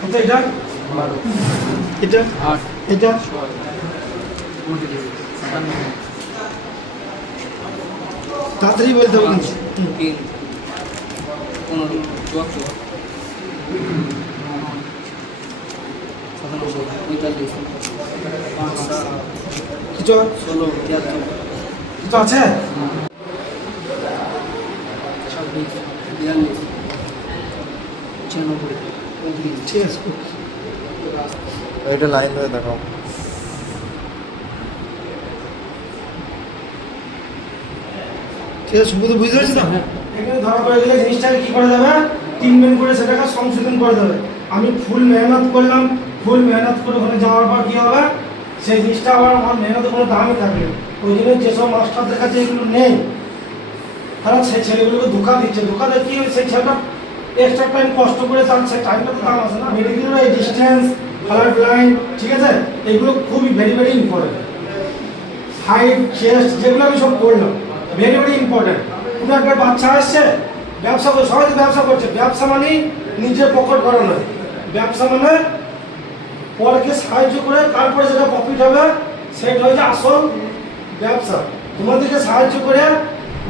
কত এটা? 12 এটা 8 এটা 6 97 তাড়াতাড়ি বলতে হবে কিন্তু। 3 15 14 45 কিছু 16 73 কিছু আছে? 26 42 96 ঠিক আছে। এটা লাইন ধরে দেখাও। ঠিক আছে, শুধু বুঝতে পারছি তো? এখানে ধরা পড়ে গেলে জিনিসটাকে কি করা যাবে? ট্রিটমেন্ট করে সেটাকে সংশোধন করা যাবে। আমি ফুল মেহনত করলাম, ফুল মেহনত করে ওখানে যাওয়ার পর কী হবে? সেই জিনিসটা আবার আমার মেহনতের কোনো দামই থাকবে না। ওই জন্য যেসব মাস্টারদের কাছে এগুলো নেই, তারা সেই ছেলেগুলোকে ধোকা দিচ্ছে। ধোকা দিয়ে কী হয়? সেই ছেলেটা এক্সট্রা টাইম কষ্ট করে তার সেই টাইমটা তো দাম আছে না। মেডিকেলের এই ডিস্টেন্স, কালার ব্লাইন্ড, ঠিক আছে, এগুলো খুবই very very important. Height, chest, যেগুলো আমি সব করলাম, ভেরি ভেরি ইম্পর্টেন্ট। কোনো একটা বাচ্চা আসছে, ব্যবসা করে, সবাই তো ব্যবসা করছে। ব্যবসা মানে নিজের পকেট ভরা নয়। ব্যবসা মানে পরকে সাহায্য করে তারপরে যেটা প্রফিট হবে সেটা হচ্ছে আসল ব্যবসা। তোমাদেরকে সাহায্য করে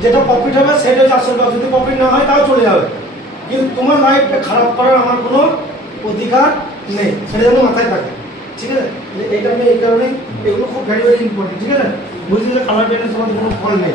যেটা প্রফিট হবে সেটা হচ্ছে আসল ব্যবসা। যদি প্রফিট না হয় তাও চলে যাবে, কিন্তু তোমার লাইফটা খারাপ করার আমার কোনো অধিকার নেই, সেটা যেন মাথায় থাকে। ঠিক আছে, এটা আমি এই কারণেই এগুলো খুব ভেরি ভেরি ইম্পর্টেন্ট। ঠিক আছে, বুঝতে গেলে কালার পেনের তোমাদের কোনো ফল নেই।